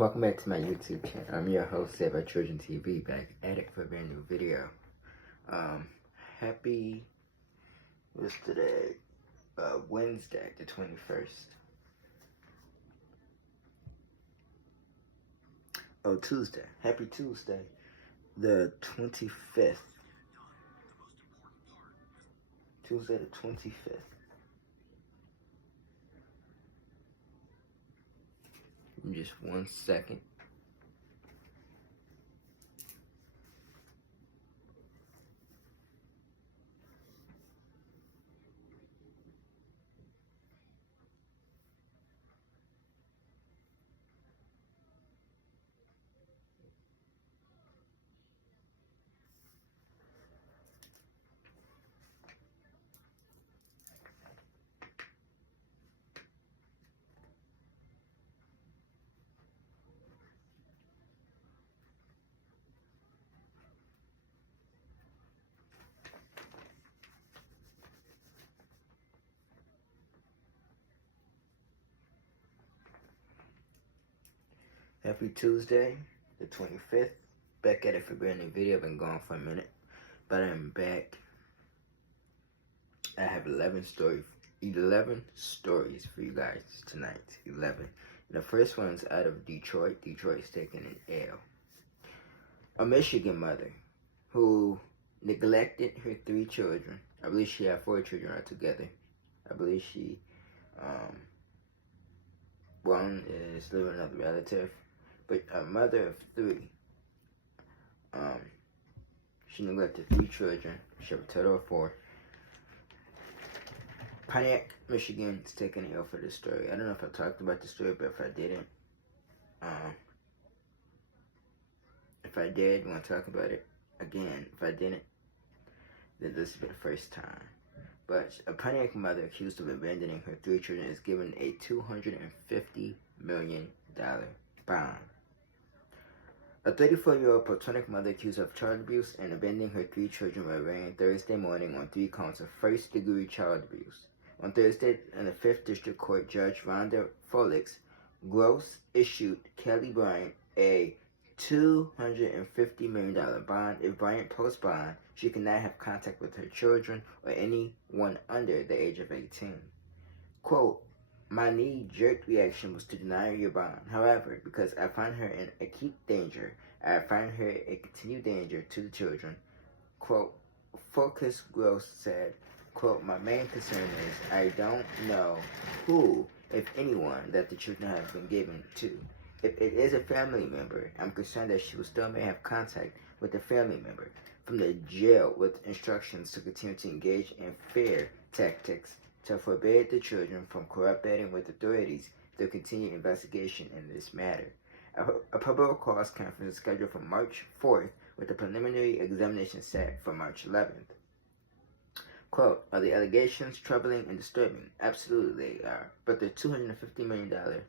Welcome back to my YouTube channel. I'm your host, Saved by Children TV, back at it for a brand new video. Happy, what's today? Wednesday, the 21st. Oh, Tuesday. Happy Tuesday, the 25th. Tuesday, the 25th. Just 1 second. Happy Tuesday, the 25th. Back at it for a brand new video. I've been gone for a minute, but I'm back. I have 11 stories for you guys tonight. 11. And the first one's out of Detroit. Detroit's taking an L. A Michigan mother who neglected her 3 children. I believe she had 4 children altogether. I believe one is living with another relative. But a mother of 3, she neglected 3 children. She had a total of 4. Pontiac, Michigan is taking an L for this story. I don't know if I talked about the story, but if I didn't, if I did, you want to talk about it again. If I didn't, then this will be the first time. But a Pontiac mother accused of abandoning her 3 children is given a $250 million bond. A 34-year-old Potomac mother accused of child abuse and abandoning her 3 children were arraigned Thursday morning on 3 counts of first-degree child abuse. On Thursday, in the 5th District Court, Judge Rhonda Felix Gross issued Kelly Bryant a $250 million bond. If Bryant posts bond, she cannot have contact with her children or anyone under the age of 18. Quote, "My knee-jerk reaction was to deny your bond. However, because I find her in acute danger, I find her a continued danger to the children." Quote, Focus Gross said, quote, "My main concern is I don't know who, if anyone, that the children have been given to. If it is a family member, I'm concerned that she will still may have contact with the family member from the jail with instructions to continue to engage in fair tactics to forbid the children from cooperating with authorities through continued investigation in this matter." A probable cause conference is scheduled for March 4th with a preliminary examination set for March 11th. Quote, "Are the allegations troubling and disturbing? Absolutely they are. But the $250 million.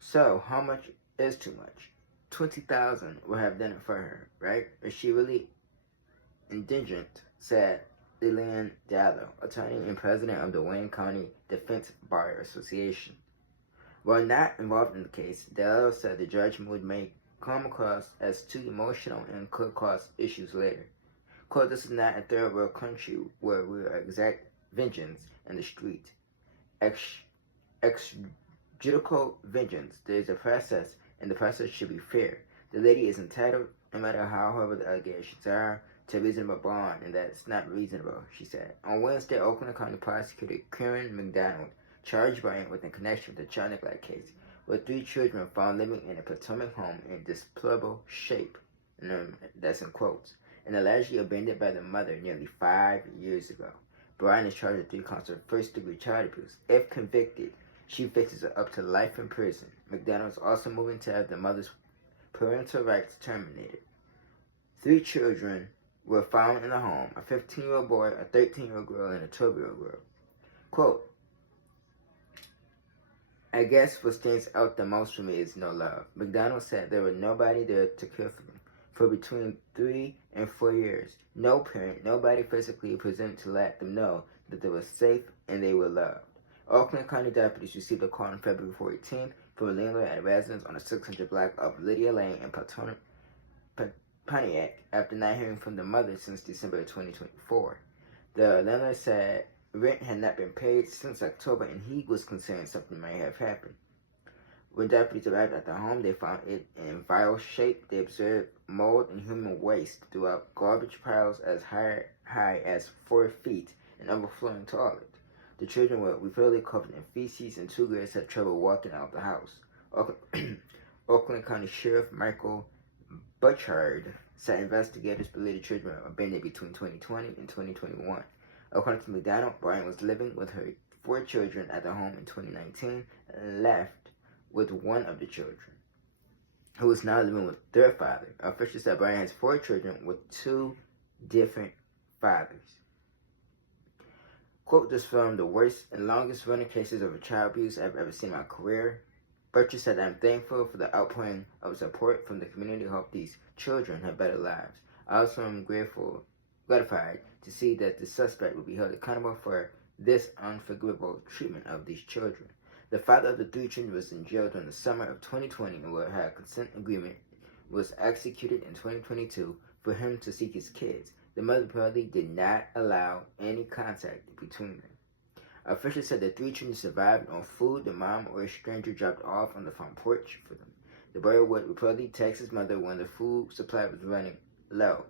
So, how much is too much? 20,000 would have done it for her, right? Is she really indigent?" said Lillian Dallow, attorney and president of the Wayne County Defense Bar Association. While not involved in the case, Dallow said the judgment may come across as too emotional and could cause issues later. Quote, "This is not a third world country where we exact vengeance in the street. Extrajudicial vengeance. There is a process, and the process should be fair. The lady is entitled, no matter how horrible the allegations are, to a reasonable bond, and that's not reasonable," she said. On Wednesday, Oakland County Prosecutor Karen McDonald charged Bryant with a connection with the child neglect case, with 3 children found living in a Potomac home in deplorable shape, and that's in quotes, and allegedly abandoned by the mother nearly 5 years ago. Bryant is charged with 3 counts of first-degree child abuse. If convicted, she faces up to life in prison. McDonald is also moving to have the mother's parental rights terminated. 3 children were found in the home, a 15-year-old boy, a 13-year-old girl, and a 12-year-old girl. Quote, "I guess what stands out the most for me is no love." McDonald said there was nobody there to care for them for between 3 and 4 years. No parent, nobody physically present to let them know that they were safe and they were loved. Oakland County deputies received a call on February 14th from a landlord at a residence on the 600 block of Lydia Lane in Pontiac after not hearing from the mother since December 2024. The landlord said rent had not been paid since October and he was concerned something might have happened. When deputies arrived at the home, they found it in vile shape. They observed mold and human waste throughout garbage piles as high as 4 feet and overflowing toilet. The children were repeatedly covered in feces, and 2 girls had trouble walking out of the house. Oakland County Sheriff Michael Butchard said investigators believe the children were abandoned between 2020 and 2021. According to McDonald, Brian was living with her 4 children at the home in 2019 and left with one of the children, who is now living with their father. Officials said Brian has 4 children with 2 different fathers. Quote this from the worst and longest running cases of child abuse I've ever seen in my career. Butcher said, I'm thankful for the outpouring of support from the community. I hope these children have better lives. I also am gratified to see that the suspect will be held accountable for this unforgivable treatment of these children. The father of the 3 children was in jail during the summer of 2020 and will have a consent agreement was executed in 2022 for him to see his kids. The mother reportedly did not allow any contact between them. Officials said the 3 children survived on food the mom or a stranger dropped off on the front porch for them. The boy would reportedly text his mother when the food supply was running low.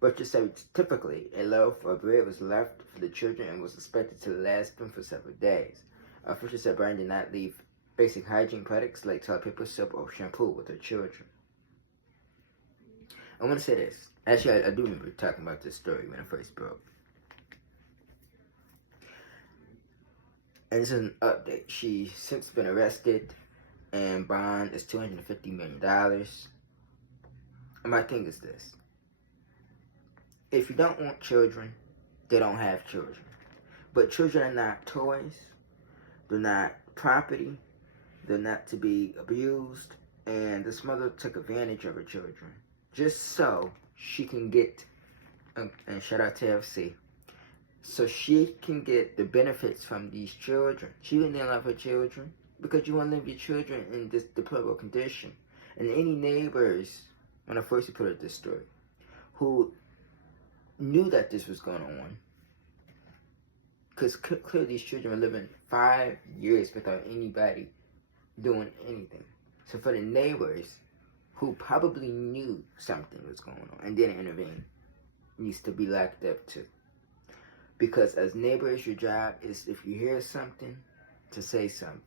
Butcher said typically a loaf of bread was left for the children and was expected to last them for several days. Officials said Brian did not leave basic hygiene products like toilet paper, soap, or shampoo with her children. I want to say this. Actually, I do remember talking about this story when it first broke. And this is an update. She's since been arrested, and bond is $250 million. And my thing is this. If you don't want children, they don't have children. But children are not toys. They're not property. They're not to be abused. And this mother took advantage of her children just so she can get, and shout out to FC, so she can get the benefits from these children. She didn't love her children because you want to leave your children in this deplorable condition. And any neighbors, when I first put out this story, who knew that this was going on, because clearly these children were living 5 years without anybody doing anything. So for the neighbors who probably knew something was going on and didn't intervene, needs to be locked up too. Because as neighbors, your job is, if you hear something, to say something.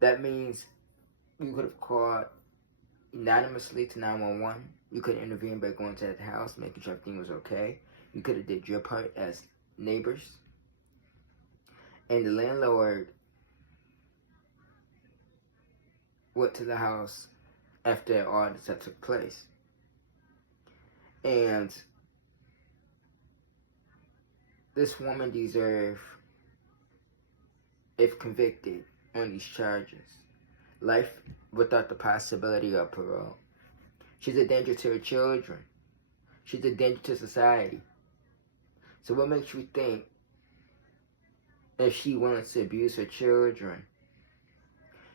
That means you could have called anonymously to 911. You could intervene by going to the house, making sure everything was okay. You could have did your part as neighbors. And the landlord went to the house after all this that took place. And this woman deserves, if convicted on these charges, life without the possibility of parole. She's a danger to her children. She's a danger to society. So what makes you think if she wants to abuse her children,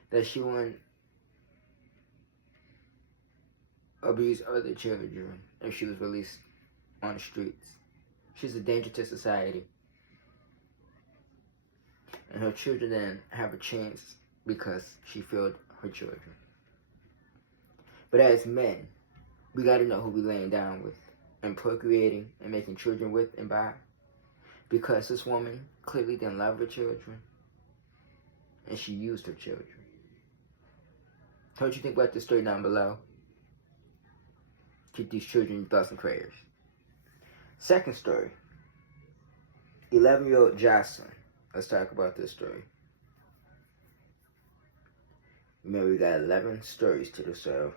that she won't abuse other children if she was released on the streets? She's a danger to society. And her children didn't have a chance because she failed her children. But as men, we gotta know who we laying down with and procreating and making children with and by. Because this woman clearly didn't love her children and she used her children. What do you think about this story down below? Keep these children in your thoughts and prayers. Second story. 11-year-old Jocelyn. Let's talk about this story. Remember, we got 11 stories to this show.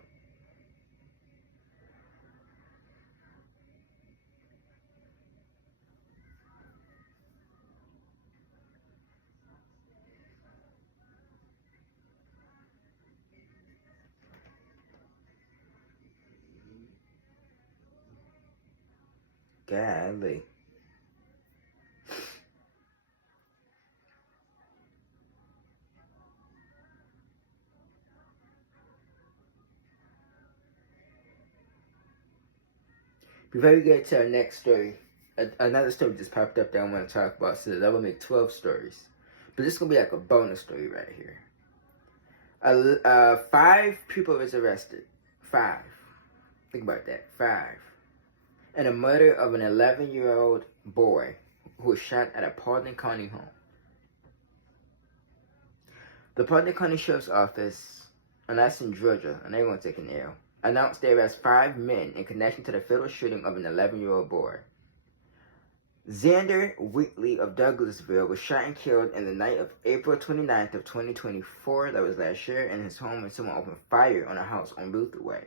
Golly. Before we get to our next story, another story just popped up that I want to talk about, so that will make 12 stories. But this is going to be like a bonus story right here. 5 people was arrested. 5. Think about that. 5. In a murder of an 11-year-old boy who was shot at a Paulding County home. The Paulding County Sheriff's Office, and that's in Georgia, and they're going to take an L, announced they arrested 5 men in connection to the fatal shooting of an 11-year-old boy. Xander Wheatley of Douglasville was shot and killed in the night of April 29th of 2024, that was last year, in his home when someone opened fire on a house on Luther Way.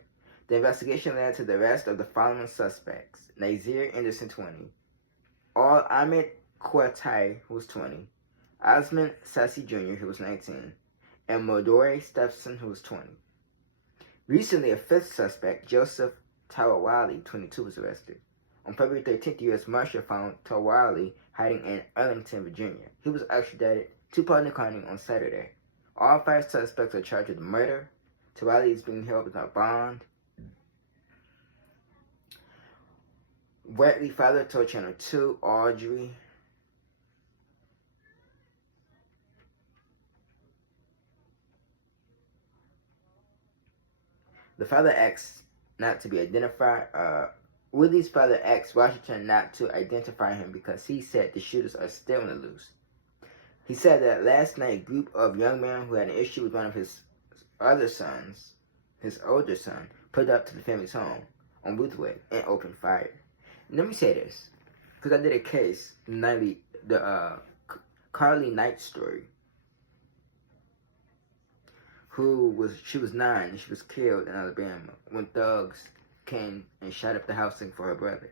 The investigation led to the arrest of the following suspects: Nazir Anderson, 20, Ahmed Kouatai, who was 20, Osman Sassi Jr., who was 19, and Modore Stephenson, who was 20. Recently, a 5th suspect, Joseph Tawali, 22, was arrested. On February 13th, the U.S. Marshal found Tawali hiding in Arlington, Virginia. He was extradited to Paulding County on Saturday. All 5 suspects are charged with murder. Tawali is being held without bond. Wheatley father told Channel 2, Audrey. The father asked not to be identified. Willie's father asked Washington not to identify him because he said the shooters are still on the loose. He said that last night a group of young men who had an issue with one of his other sons, his older son, pulled up to the family's home on Boothway and opened fire. And let me say this, because I did a case, the Carly Knight story. She was 9 and she was killed in Alabama when thugs came and shot up the house looking for her brother.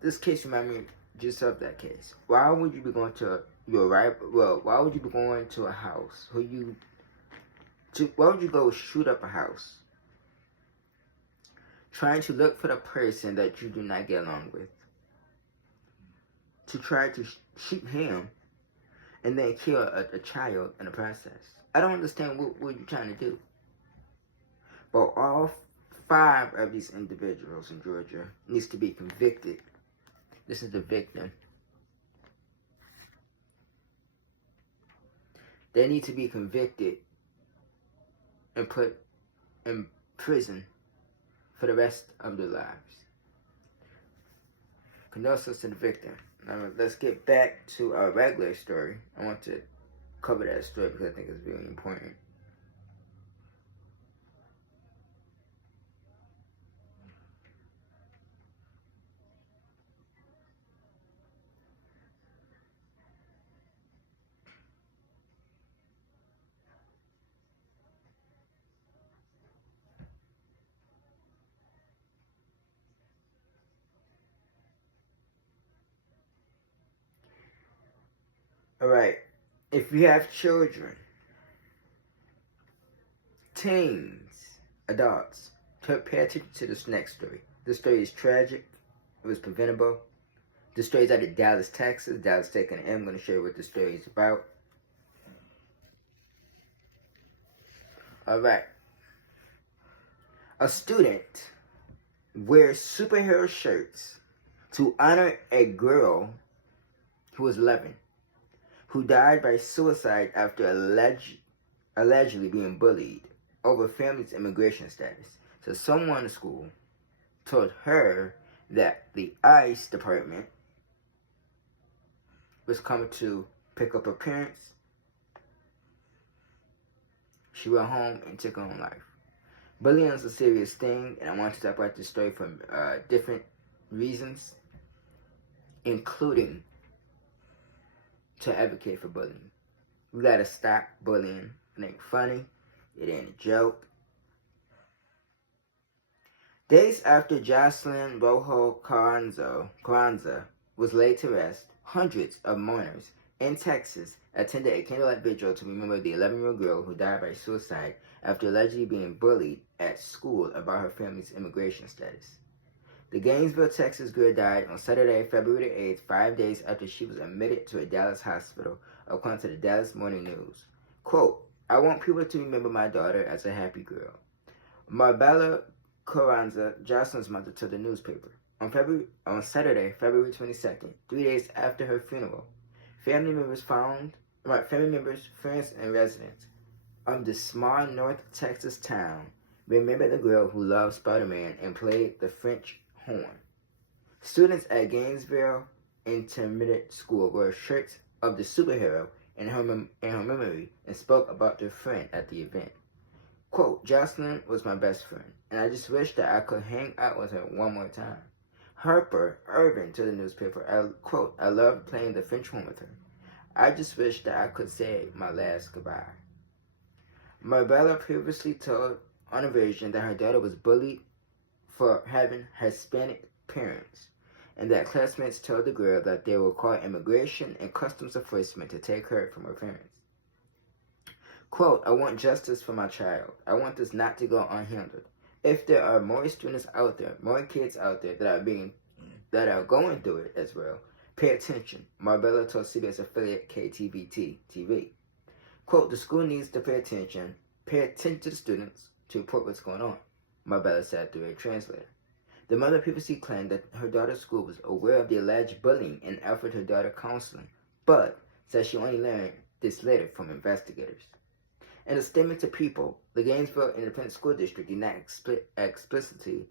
This case reminded me just of that case. Why would you be going to why would you be going to a house why would you go shoot up a house trying to look for the person that you do not get along with, to try to shoot him and then kill a child in the process? I don't understand what you're trying to do. But all 5 of these individuals in Georgia needs to be convicted. This is the victim. They need to be convicted and put in prison for the rest of their lives. Condolences to the victim. Now let's get back to our regular story. I want to cover that story because I think it's really important. Alright, if you have children, teens, adults, pay attention to this next story. This story is tragic. It was preventable. This story is out of Dallas, Texas. Dallas Tech, and I'm going to show you what this story is about. Alright. A student wears superhero shirts to honor a girl who was 11. Who died by suicide after allegedly being bullied over family's immigration status. So someone in school told her that the ICE department was coming to pick up her parents. She went home and took her own life. Bullying is a serious thing, and I want to talk about this story from different reasons, including to advocate for bullying. We gotta stop bullying. It ain't funny. It ain't a joke. Days after Jocelyn Rojo Carranza was laid to rest, hundreds of mourners in Texas attended a candlelight vigil to remember the 11-year-old girl who died by suicide after allegedly being bullied at school about her family's immigration status. The Gainesville, Texas girl died on Saturday, February 8th, 5 days after she was admitted to a Dallas hospital, according to the Dallas Morning News. Quote, "I want people to remember my daughter as a happy girl. Marbella Carranza, Jocelyn's mother, told the newspaper. On Saturday, February 22nd, 3 days after her funeral, family members, friends, and residents of this small North Texas town remember the girl who loved Spider-Man and played the French horn. Students at Gainesville Intermediate School wore shirts of the superhero in her memory and spoke about their friend at the event. Quote, Jocelyn was my best friend, and I just wish that I could hang out with her one more time. Harper Irvin told the newspaper, quote, I loved playing the French horn with her. I just wish that I could say my last goodbye. Marbella previously told on Invasion that her daughter was bullied for having Hispanic parents, and that classmates told the girl that they would call immigration and customs enforcement to take her from her parents. Quote, I want justice for my child. I want this not to go unhandled. If there are more students out there, more kids out there that are going through it as well, pay attention, Marbella told CBS affiliate KTVT-TV. Quote, the school needs to pay attention to the students to report what's going on, Marbella said through a translator. The mother previously claimed that her daughter's school was aware of the alleged bullying and offered her daughter counseling, but said she only learned this later from investigators. In a statement to People, the Gainesville Independent School District did not explicitly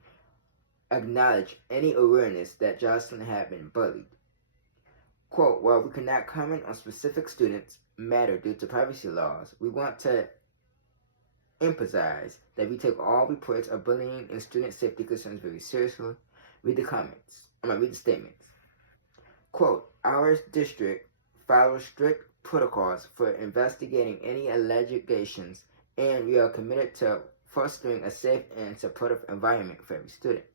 acknowledge any awareness that Jocelyn had been bullied. Quote, while we cannot comment on specific students' matter due to privacy laws, we want to emphasize that we take all reports of bullying and student safety concerns very seriously. Read the statements. Quote, our district follows strict protocols for investigating any allegations, and we are committed to fostering a safe and supportive environment for every student.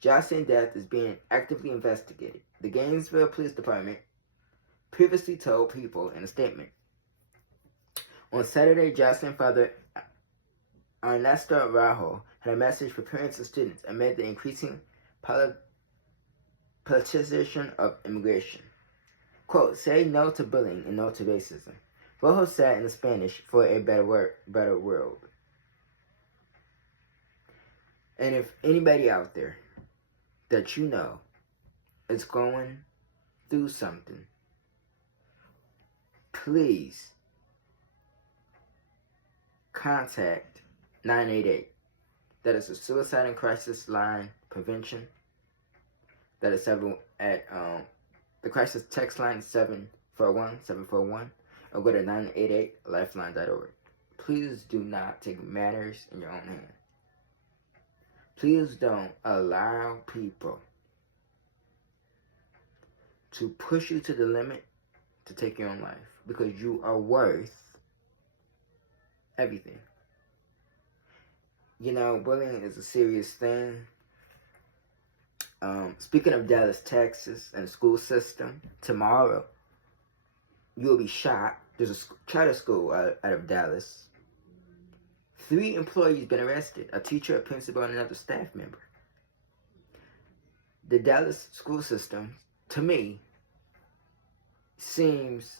Jocelyn's death is being actively investigated. The Gainesville Police Department previously told People in a statement. On Saturday, Jocelyn's father, Ernesto Araujo, had a message for parents and students amid the increasing politicization of immigration. Quote, say no to bullying and no to racism. Rojo said in Spanish, for a better world. And if anybody out there that you know is going through something, please contact 988. That is a suicide and crisis line prevention. That is the crisis text line 741-741, or go to 988lifeline.org. Please do not take matters in your own hand. Please don't allow people to push you to the limit to take your own life, because you are worth everything. You know, bullying is a serious thing. Speaking of Dallas, Texas, and the school system, tomorrow you will be shot. There's a charter school out of Dallas. 3 employees been arrested: a teacher, a principal, and another staff member. The Dallas school system, to me, seems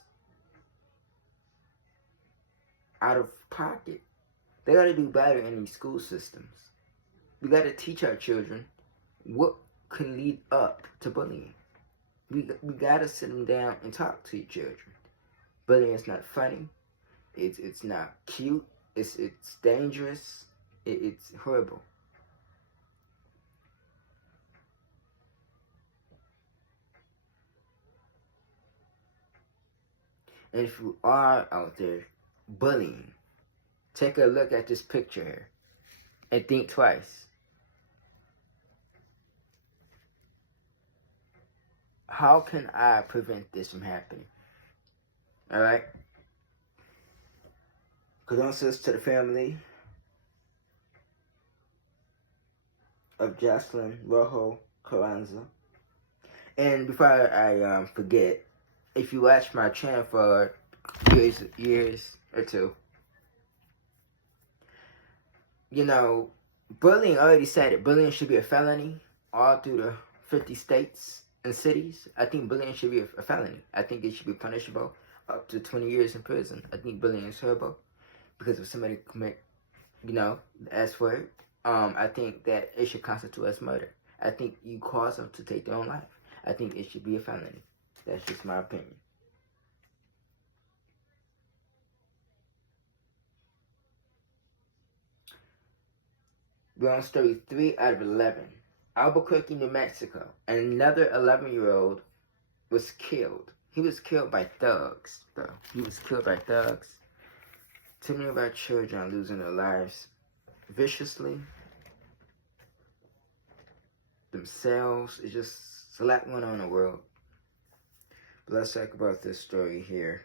out of pocket. They got to do better in these school systems. We got to teach our children what can lead up to bullying. We got to sit them down and talk to your children. Bullying is not funny. It's not cute. It's dangerous. It's horrible. And if you are out there bullying, take a look at this picture here and think twice. How can I prevent this from happening? Alright? Condolences to the family of Jocelyn Rojo Carranza. And before I forget, if you watch my channel for years or two, you know, bullying, I already said it, bullying should be a felony all through the 50 states and cities. I think bullying should be a felony. I think it should be punishable up to 20 years in prison. I think bullying is horrible, because if somebody commit, ask for it, I think that it should constitute as murder. I think you cause them to take their own life. I think it should be a felony. That's just my opinion. We're on story 3 out of 11. Albuquerque, New Mexico. Another 11-year-old was killed. He was killed by thugs, bro. He was killed by thugs. Too many of our children are losing their lives viciously. Themselves. It's just a lot going on in the world. But let's talk about this story here.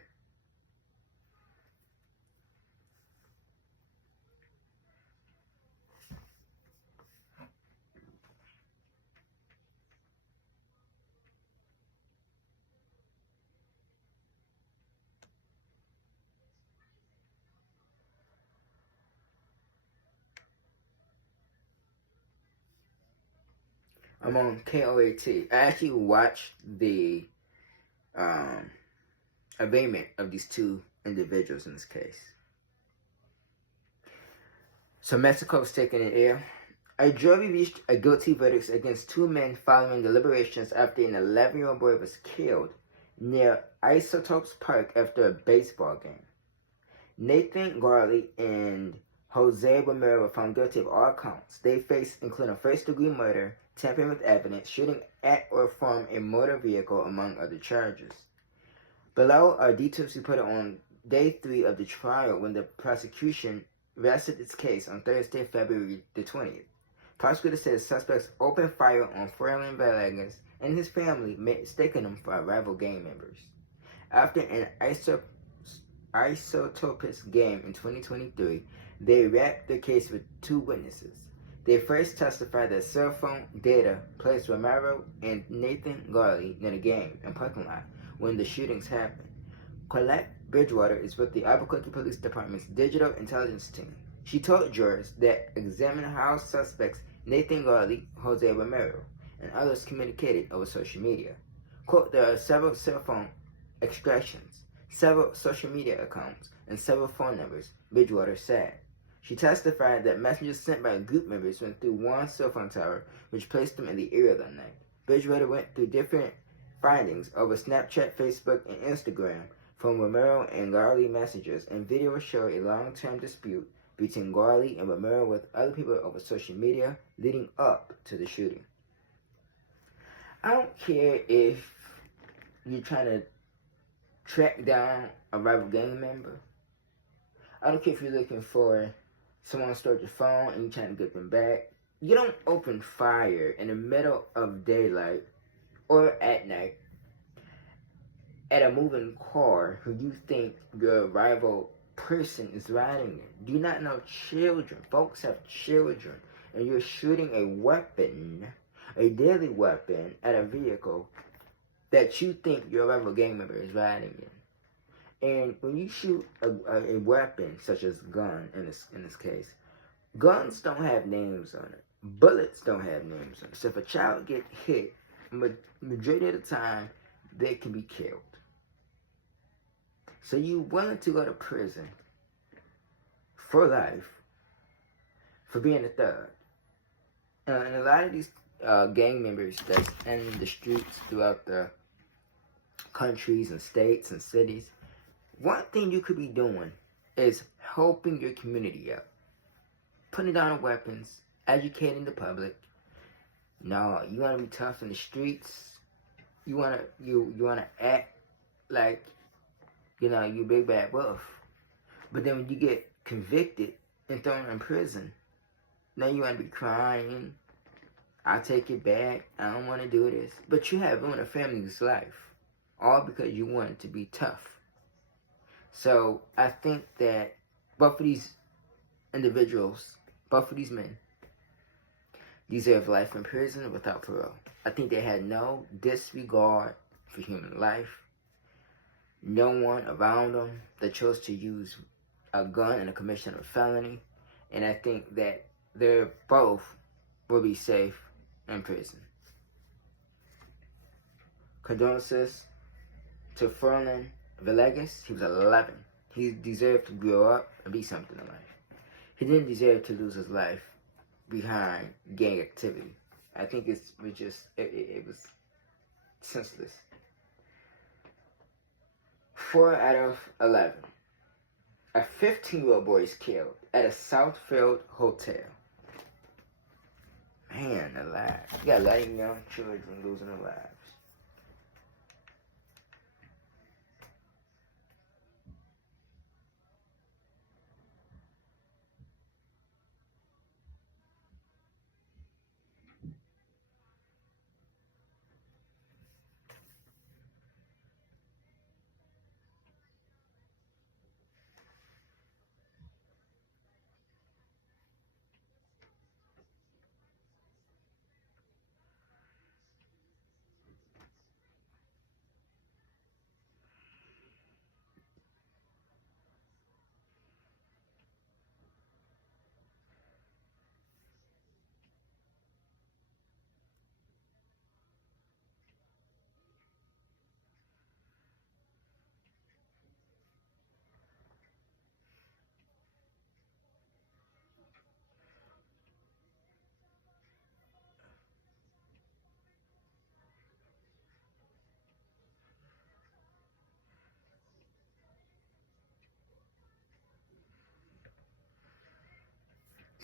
I'm on KOAT. I actually watched the arraignment of these two individuals in this case. So Mexico was taking an air. A jury reached a guilty verdict against two men following deliberations after an 11-year-old boy was killed near Isotopes Park after a baseball game. Nathan Garley and Jose Romero were found guilty of all counts. They faced including first-degree murder, tampering with evidence, shooting at or from a motor vehicle, among other charges. Below are details reported on day 3 of the trial when the prosecution rested its case on Thursday, February the 20th. Prosecutor says suspects opened fire on Froilan Villegas and his family, mistaking them for rival gang members. After an Isotopes game in 2023, they wrapped the case with 2 witnesses. They first testified that cell phone data placed Romero and Nathan Garley near the game and parking lot when the shootings happened. Colette Bridgewater is with the Albuquerque Police Department's digital intelligence team. She told jurors that examined how suspects Nathan Garley, Jose Romero, and others communicated over social media. Quote, there are several cell phone extractions, several social media accounts, and several phone numbers, Bridgewater said. She testified that messages sent by group members went through one cell phone tower, which placed them in the area that night. Bridgewater went through different findings over Snapchat, Facebook, and Instagram from Romero and Garley messages, and videos show a long-term dispute between Garley and Romero with other people over social media leading up to the shooting. I don't care if you're trying to track down a rival gang member. I don't care if you're looking for someone stole your phone and you're trying to get them back. You don't open fire in the middle of daylight or at night at a moving car who you think your rival person is riding in. Do you not know children? Folks have children. And you're shooting a weapon, a deadly weapon, at a vehicle that you think your rival gang member is riding in. And when you shoot a weapon, such as a gun in this case, guns don't have names on it. Bullets don't have names on it. So if a child gets hit, majority of the time, they can be killed. So you willing to go to prison for life for being a thug. And a lot of these gang members that's in the streets throughout the countries and states and cities, one thing you could be doing is helping your community out. Putting down weapons, educating the public. No, you want to be tough in the streets. You want to act like, you big bad wolf. But then when you get convicted and thrown in prison, now you want to be crying. I'll take it back. I don't want to do this. But you have ruined a family's life. All because you wanted to be tough. So I think that both of these individuals, both of these men, deserve life in prison without parole. I think they had no disregard for human life. No one around them that chose to use a gun in the commission of a felony. And I think that they both will be safe in prison. Condolences to Froilan Villegas. He was 11. He deserved to grow up and be something in life. He didn't deserve to lose his life behind gang activity. I think it was senseless. 4 out of 11. A 15-year-old boy is killed at a Southfield hotel. Man, alive. You got a lot of young children losing their lives.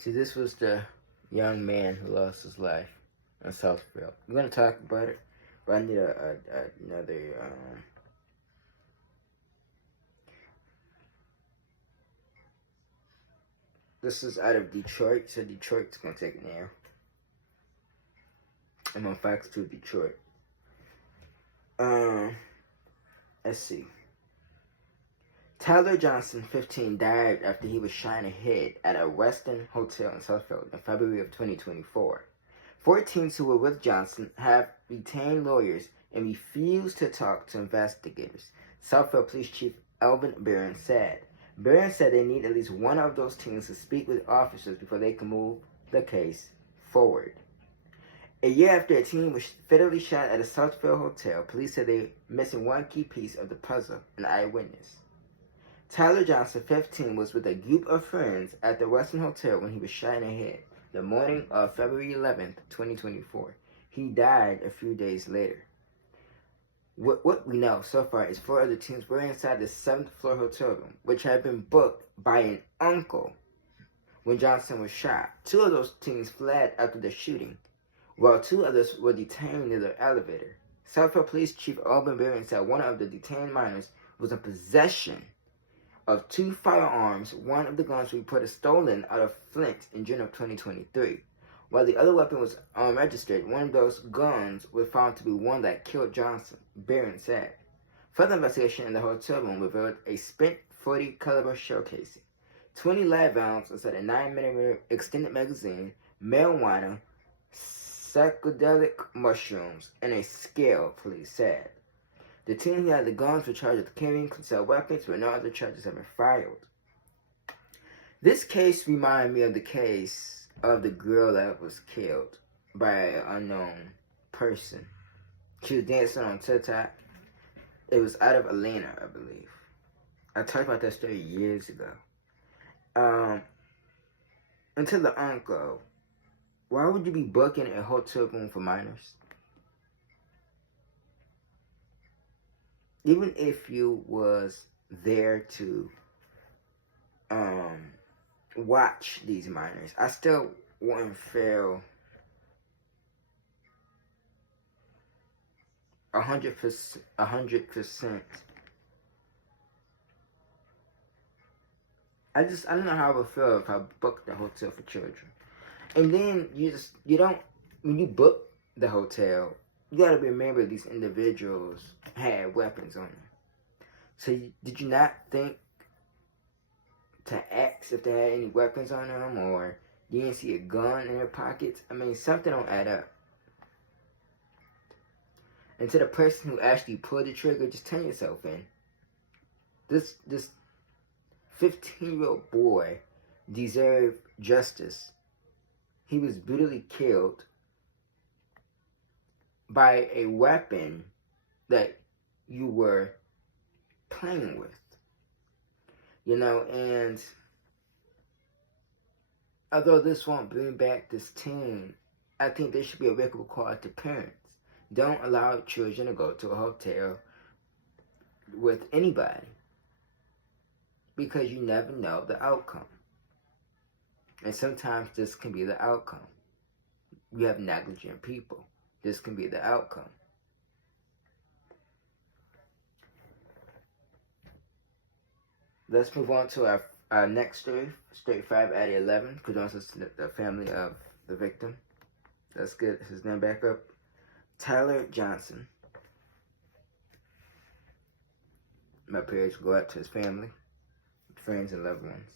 See, this was the young man who lost his life in Southfield. I'm going to talk about it, but I need another... This is out of Detroit, so Detroit's going to take it now. I'm on Fox 2 Detroit. Let's see. Tyler Johnson, 15, died after he was shot in the head at a Westin hotel in Southfield in February of 2024. 14 who were with Johnson have retained lawyers and refused to talk to investigators, Southfield Police Chief Elvin Barron said. Barron said they need at least one of those teams to speak with officers before they can move the case forward. A year after a teen was fatally shot at a Southfield hotel, police said they were missing one key piece of the puzzle, an eyewitness. Tyler Johnson, 15, was with a group of friends at the Westin Hotel when he was shot in the head the morning of February 11th, 2024. He died a few days later. What we know so far is 4 other teens were inside the 7th floor hotel room, which had been booked by an uncle when Johnson was shot. 2 of those teens fled after the shooting, while 2 others were detained near the elevator. Southfield Police Chief Elvin Barron said one of the detained minors was in possession of 2 firearms. One of the guns was reported stolen out of Flint in June of 2023. While the other weapon was unregistered, one of those guns was found to be one that killed Johnson, Barron said. Further investigation in the hotel room revealed a spent .40 caliber shell casing, 20 live rounds inside a 9mm extended magazine, marijuana, psychedelic mushrooms, and a scale, police said. The team who had the guns were charged with carrying concealed weapons, but no other charges have been filed. This case reminded me of the case of the girl that was killed by an unknown person. She was dancing on TikTok. It was out of Atlanta, I believe. I talked about that story years ago. And to the uncle, why would you be booking a hotel room for minors? Even if you was there to watch these minors, I still wouldn't feel 100%. I don't know how I would feel if I booked the hotel for children. And then when you book the hotel, you gotta remember these individuals had weapons on them. So did you not think to ask if they had any weapons on them, or you didn't see a gun in their pockets? I mean, something don't add up. And to the person who actually pulled the trigger, just turn yourself in. This 15-year-old boy deserved justice. He was brutally killed by a weapon that you were playing with. And Although this won't bring back this teen, I think there should be a wake-up call to parents. Don't allow children to go to a hotel with anybody because you never know the outcome. And sometimes this can be the outcome. You have negligent people. This can be the outcome. Let's move on to our next story, story 5 out of 11, condolences to the family of the victim. Let's get his name back up. Tyler Johnson. My prayers go out to his family, friends, and loved ones.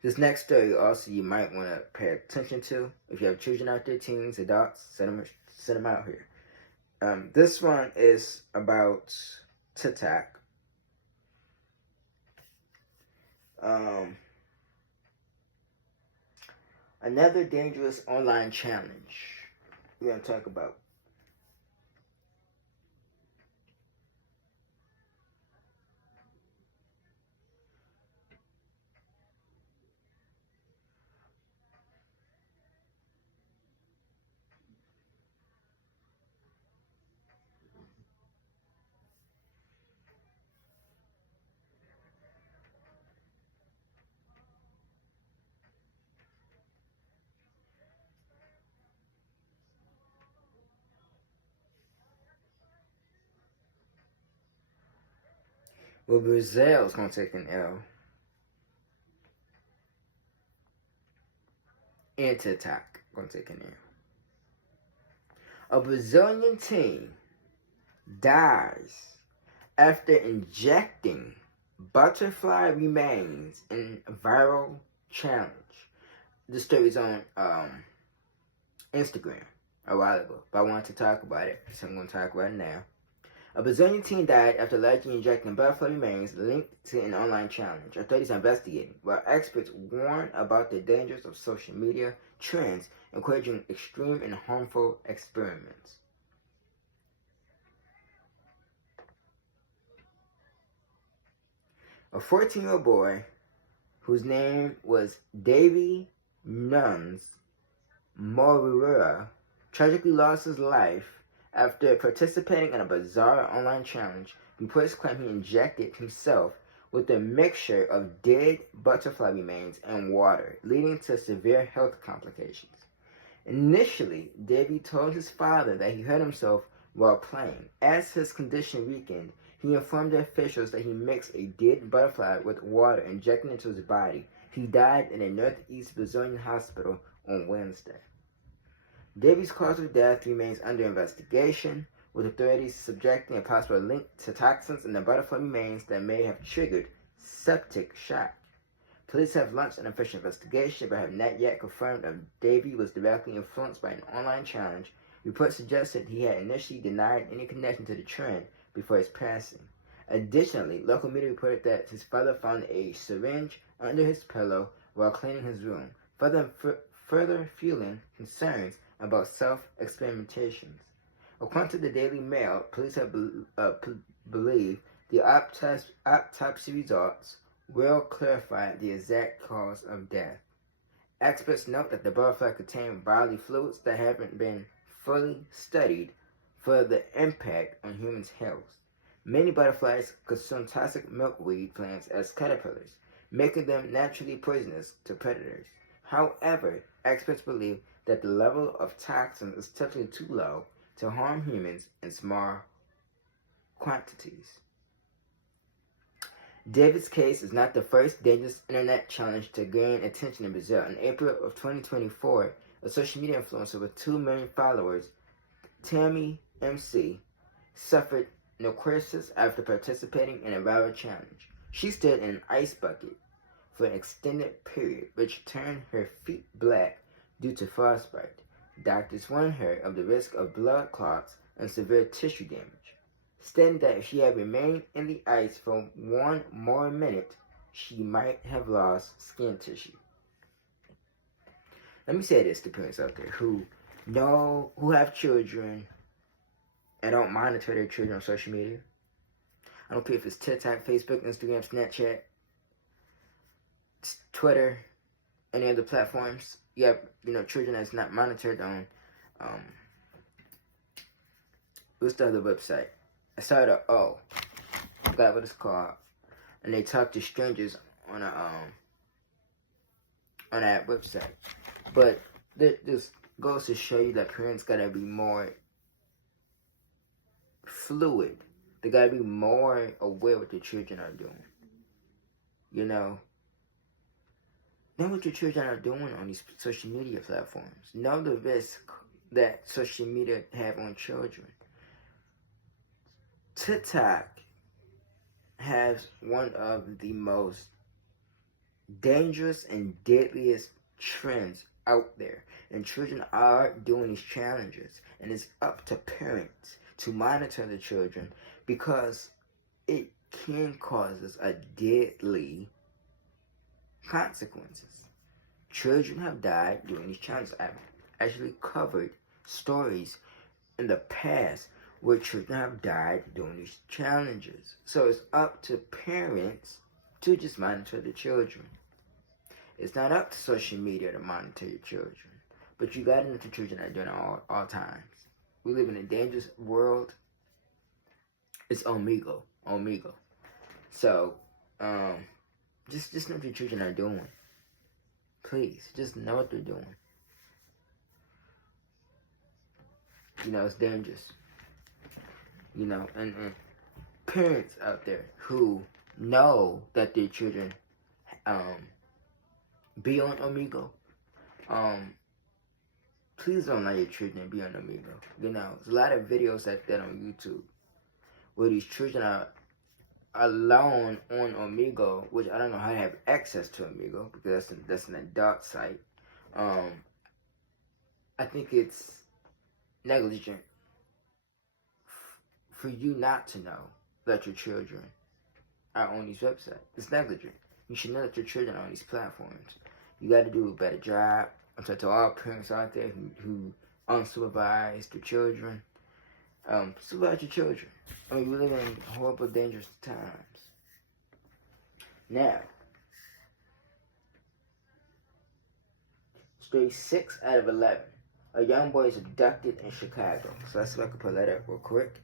This next story also you might want to pay attention to. If you have children out there, teens, adults, send them out here. This one is about TikTok. Another dangerous online challenge we're going to talk about. Well, Brazil's going to take an L. And TikTok going to take an L. A Brazilian teen dies after injecting butterfly remains in a viral challenge. This story is on Instagram a while ago, but I wanted to talk about it, so I'm going to talk about it now. A Brazilian teen died after allegedly injecting butterfly remains linked to an online challenge. Authorities are investigating, while experts warn about the dangers of social media trends encouraging extreme and harmful experiments. A 14-year-old boy, whose name was Davy Nunes Moreira, tragically lost his life after participating in a bizarre online challenge. Reports claim he injected himself with a mixture of dead butterfly remains and water, leading to severe health complications. Initially, Davy told his father that he hurt himself while playing. As his condition weakened, he informed the officials that he mixed a dead butterfly with water injected into his body. He died in a northeast Brazilian hospital on Wednesday. Davy's cause of death remains under investigation, with authorities subjecting a possible link to toxins in the butterfly remains that may have triggered septic shock. Police have launched an official investigation but have not yet confirmed if Davy was directly influenced by an online challenge. Reports suggested he had initially denied any connection to the trend before his passing. Additionally, local media reported that his father found a syringe under his pillow while cleaning his room, further fueling concerns about self-experimentations. According to the Daily Mail, police have believe the autopsy results will clarify the exact cause of death. Experts note that the butterfly contained bodily fluids that haven't been fully studied for the impact on humans' health. Many butterflies consume toxic milkweed plants as caterpillars, making them naturally poisonous to predators. However, experts believe that the level of toxins is typically too low to harm humans in small quantities. David's case is not the first dangerous internet challenge to gain attention in Brazil. In April of 2024, a social media influencer with 2 million followers, Tammy MC, suffered necrosis after participating in a viral challenge. She stood in an ice bucket for an extended period, which turned her feet black due to frostbite. Doctors warned her of the risk of blood clots and severe tissue damage, stating that if she had remained in the ice for 1 more minute, she might have lost skin tissue. Let me say this to parents out there who have children and don't monitor their children on social media. I don't care if it's TikTok, Facebook, Instagram, Snapchat, Twitter, any other platforms. You have, children that's not monitored on, what's the other website? I started I forgot what it's called, and they talk to strangers on on that website. But this goes to show you that parents gotta be more fluid. They gotta be more aware what the children are doing. Know what your children are doing on these social media platforms. Know the risk that social media have on children. TikTok has one of the most dangerous and deadliest trends out there, and children are doing these challenges, and it's up to parents to monitor the children, because it can cause us a deadly consequences. Children have died doing these challenges. I've actually covered stories in the past where children have died doing these challenges. So it's up to parents to just monitor the children. It's not up to social media to monitor your children, but you gotta know what your children are doing at all times. We live in a dangerous world. It's Omegle. So, just know what your children are doing. Please, just know what they're doing. It's dangerous. And parents out there who know that their children be on Omegle, please don't let your children be on Omegle. There's a lot of videos like that on YouTube where these children are alone on Omegle, which I don't know how to have access to Omegle, because that's an adult site. I think it's negligent for you not to know that your children are on these websites. It's negligent. You should know that your children are on these platforms. You got to do a better job. I'm talking to all parents out there who unsupervise their children. Supervise your children. We live in horrible, dangerous times. Now, story 6 out of 11. A young boy is abducted in Chicago. So let's see if I can pull that up real quick.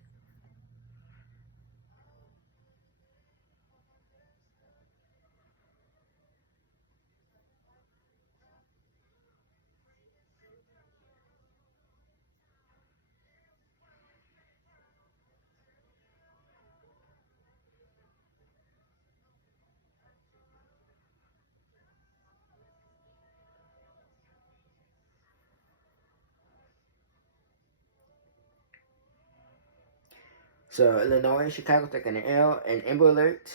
So, Illinois, Chicago taking an L, and Amber Alert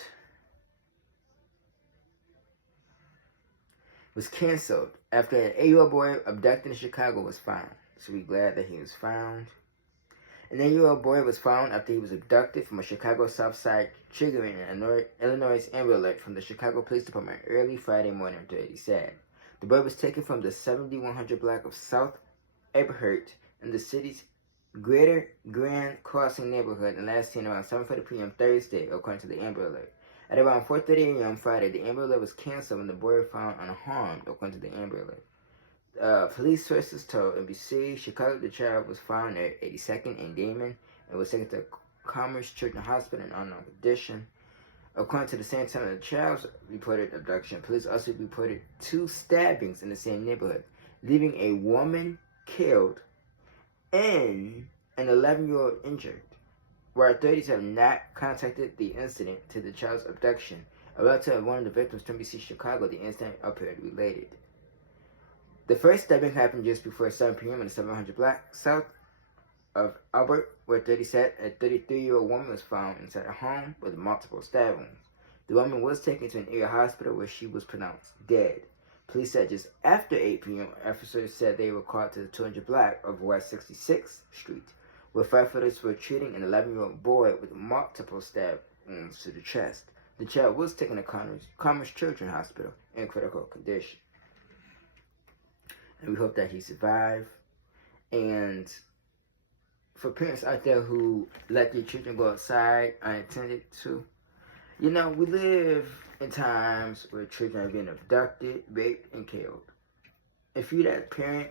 was canceled after an 8-year-old boy abducted in Chicago was found. So we're glad that he was found. An 8-year-old boy was found after he was abducted from a Chicago South Side, triggering an Illinois Amber Alert from the Chicago Police Department early Friday morning, authorities said. The boy was taken from the 7100 block of South Eberhart in the city's Greater Grand Crossing neighborhood and last seen around 7:40 p.m. Thursday, according to the Amber Alert. At around 4:30 a.m. Friday, the Amber Alert was canceled when the boy was found unharmed, according to the Amber Alert. Police sources told NBC Chicago the child was found at 82nd and Damon and was taken to Commerce Children's Hospital in unknown condition. According to the same time the child's reported abduction, police also reported 2 stabbings in the same neighborhood, leaving a woman killed and an 11-year-old injured. While authorities have not contacted the incident to the child's abduction, a relative of one of the victims told NBC Chicago the incident appeared related. The first stabbing happened just before 7 p.m. in the 700 block south of Albert, where 33-year-old woman was found inside a home with multiple stab wounds. The woman was taken to an area hospital where she was pronounced dead. Police said just after 8 p.m., officers said they were called to the 200 block of West 66th Street, where firefighters were treating an 11-year-old boy with multiple stab wounds to the chest. The child was taken to Commerce Children's Hospital in critical condition. And we hope that he survived. And for parents out there who let their children go outside unattended to, we live in times where children are being abducted, raped, and killed. If you're that parent,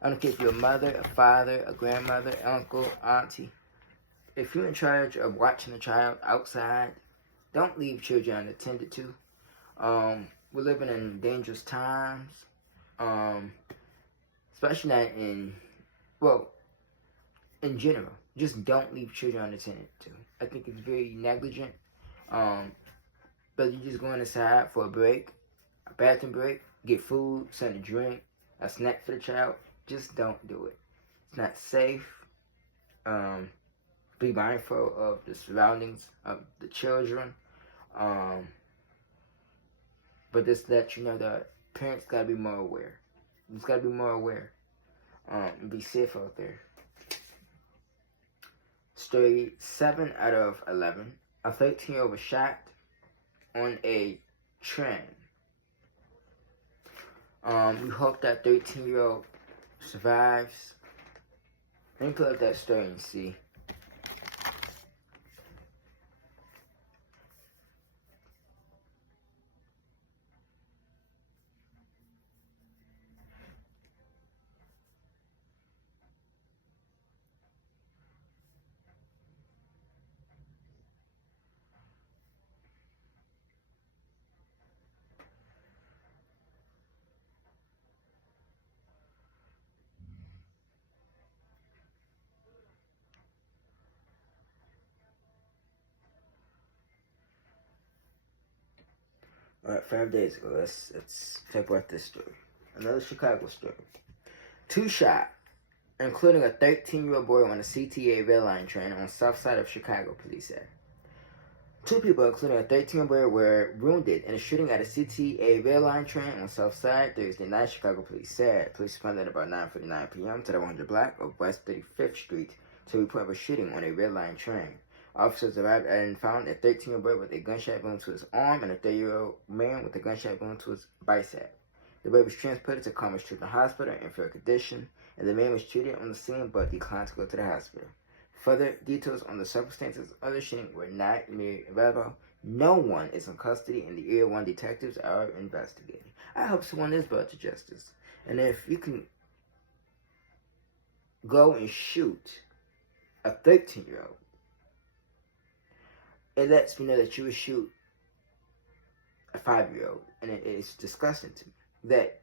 I don't care if you're a mother, a father, a grandmother, uncle, auntie, if you're in charge of watching a child outside, don't leave children unattended to. We're living in dangerous times, especially not in general. Just don't leave children unattended to. I think it's very negligent. But you're just going inside for a break, a bathroom break, get food, something to drink, a snack for the child. Just don't do it. It's not safe. Be mindful of the surroundings of the children. But just let you know that parents gotta be more aware. You just gotta be more aware. And be safe out there. Story 7 out of 11. A 13-year-old was shot on a train. We hope that 13-year-old survives. Let me pull up that story and see. Alright, 5 days ago, let's talk about this story. Another Chicago story. 2 shot, including a 13-year-old boy on a CTA Red Line train on the south side of Chicago, police said. 2 people, including a 13-year-old boy, were wounded in a shooting at a CTA Red Line train on the south side Thursday night, Chicago police said. Police responded at about 9:49 p.m. to the 100 block of West 35th Street to report of a shooting on a Red Line train. Officers arrived and found a 13-year-old boy with a gunshot wound to his arm and a 30-year-old man with a gunshot wound to his bicep. The boy was transported to Commerce Children's Hospital in fair condition, and the man was treated on the scene but declined to go to the hospital. Further details on the circumstances of the shooting were not immediately available. No one is in custody, and the Area 1 detectives are investigating. I hope someone is brought to justice. And if you can go and shoot a 13-year-old, it lets me know that you would shoot a 5-year-old. And it is disgusting to me that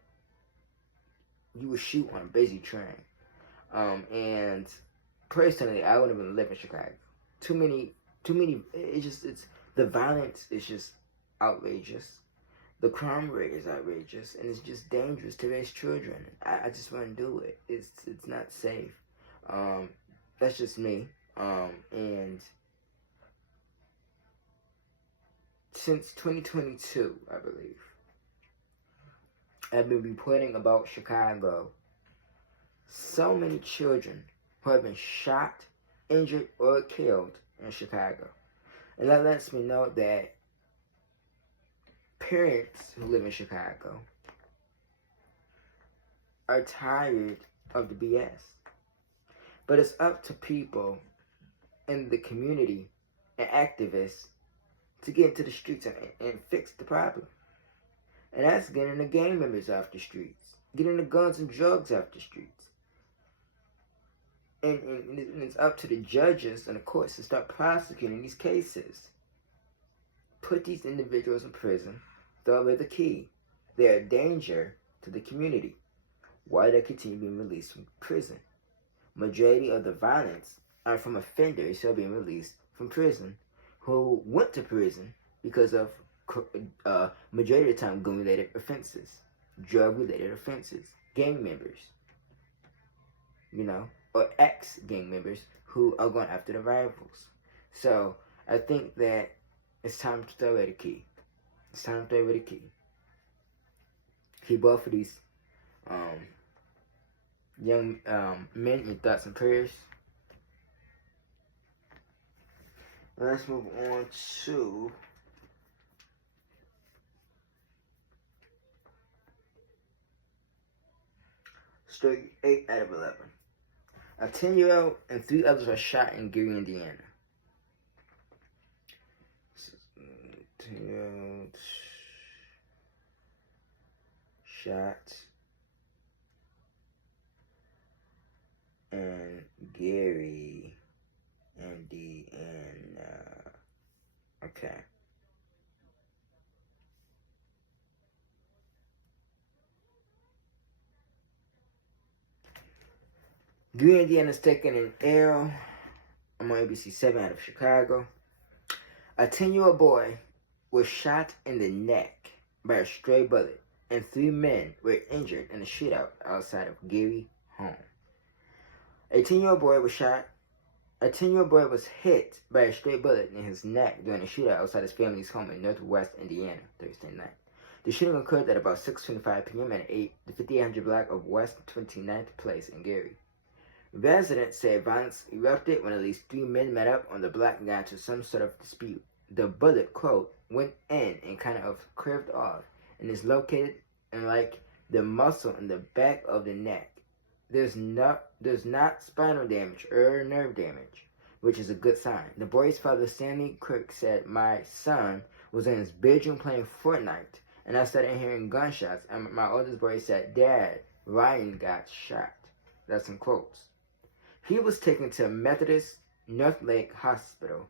you would shoot on a busy train. And personally, I wouldn't even live in Chicago. Too many, the violence is just outrageous. The crime rate is outrageous, and it's just dangerous to raise children. I just wouldn't do it. It's not safe. That's just me. And since 2022, I believe, I've been reporting about Chicago. So many children who have been shot, injured, or killed in Chicago. And that lets me know that parents who live in Chicago are tired of the BS. But it's up to people in the community and activists to get into the streets and fix the problem. And that's getting the gang members off the streets, getting the guns and drugs off the streets. And it's up to the judges and the courts to start prosecuting these cases. Put these individuals in prison, throw away the key. They're a danger to the community. Why do they continue being released from prison? Majority of the violence are from offenders who are being released from prison, who went to prison because of majority of the time gun-related offenses, drug-related offenses, gang members, or ex-gang members who are going after the rivals. So I think that it's time to throw away the key. It's time to throw away the key. Keep both of these young men in thoughts and prayers. Let's move on to story 8 out of 11. A 10-year-old and 3 others were shot in Gary, Indiana. 10-year-old shot, and Gary and okay. Gary, Indiana's taking an L. I'm on ABC7 out of Chicago. A 10-year-old boy was shot in the neck by a stray bullet, and 3 men were injured in a shootout outside of Gary home. A 10-year-old boy was hit by a stray bullet in his neck during a shootout outside his family's home in northwest Indiana Thursday night. The shooting occurred at about 6:25 p.m. at the 5800 block of West 29th Place in Gary. Residents said violence erupted when at least 3 men met up on the block and got into some sort of dispute. The bullet, quote, went in and kind of curved off and is located in like the muscle in the back of the neck. There's not spinal damage or nerve damage, which is a good sign. The boy's father, Stanley Kirk, said, "My son was in his bedroom playing Fortnite, and I started hearing gunshots, and my oldest boy said, 'Dad, Ryan got shot.'" That's in quotes. He was taken to Methodist North Lake Hospital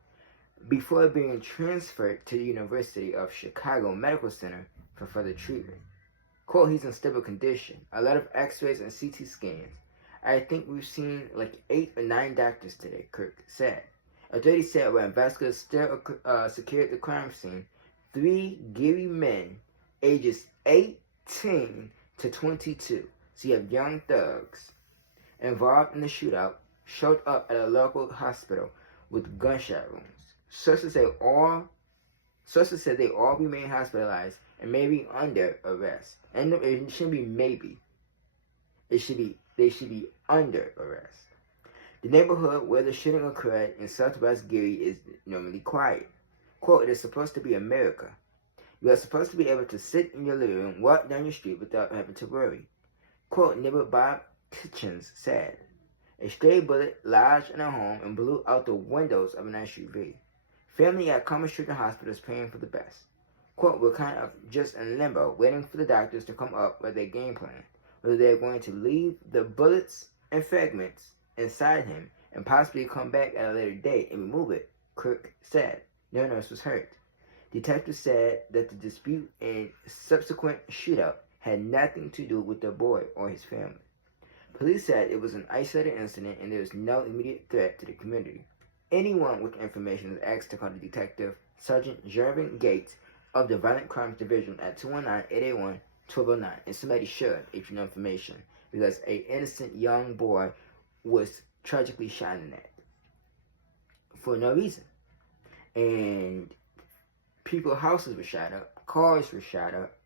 before being transferred to the University of Chicago Medical Center for further treatment. Quote, "He's in stable condition. A lot of x-rays and CT scans. I think we've seen like 8 or 9 doctors today," Kirk said. Authorities said when investigators still secured the crime scene, 3 Gary men ages 18 to 22, so you have young thugs, involved in the shootout, showed up at a local hospital with gunshot wounds. Sources said they all remain hospitalized and may be under arrest. And it shouldn't be maybe. They should be under arrest. The neighborhood where the shooting occurred in Southwest Gary is normally quiet. Quote, "It is supposed to be America. You are supposed to be able to sit in your living room, walk down your street without having to worry." Quote, neighbor Bob Kitchens said. A stray bullet lodged in a home and blew out the windows of an SUV. Family at Commerce Street Hospital is praying for the best. Quote, "We're kind of just in limbo, waiting for the doctors to come up with their game plan, whether they're going to leave the bullets and fragments inside him and possibly come back at a later date and remove it," Kirk said. No nurse was hurt. Detectives said that the dispute and subsequent shootout had nothing to do with the boy or his family. Police said it was an isolated incident and there was no immediate threat to the community. Anyone with information is asked to call the detective, Sergeant Jervin Gates of the Violent Crimes Division at 219-881-1209. And somebody should, if you know information, because an innocent young boy was tragically shot in the neck for no reason. And people's houses were shot up, cars were shot up,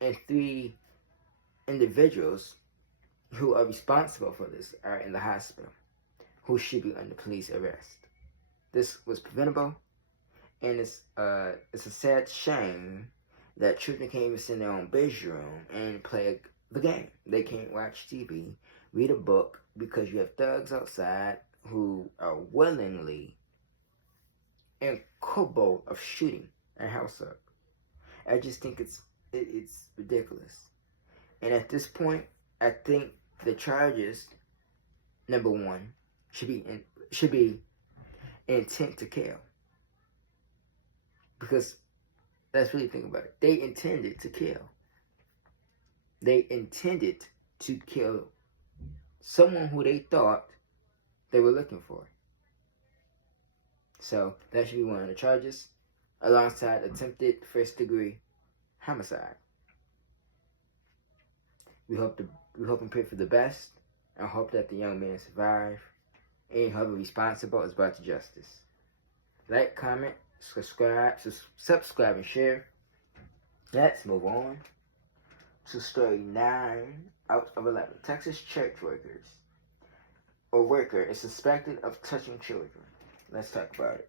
and 3 individuals who are responsible for this are in the hospital, who should be under police arrest. This was preventable, and it's a sad shame that children can't even sit in their own bedroom and play the game. They can't watch TV, read a book, because you have thugs outside who are willingly incapable of shooting a house up. I just think it's ridiculous. And at this point, I think the charges, number 1, should be intent to kill. Because let's really think about it. They intended to kill. They intended to kill someone who they thought they were looking for. So that should be one of the charges, alongside attempted first-degree homicide. We hope and pray for the best, and hope that the young man survive, and whoever responsible is brought to justice. Like, comment, subscribe, and share. Let's move on to story 9 out of 11. Texas church worker is suspected of touching children. Let's talk about it.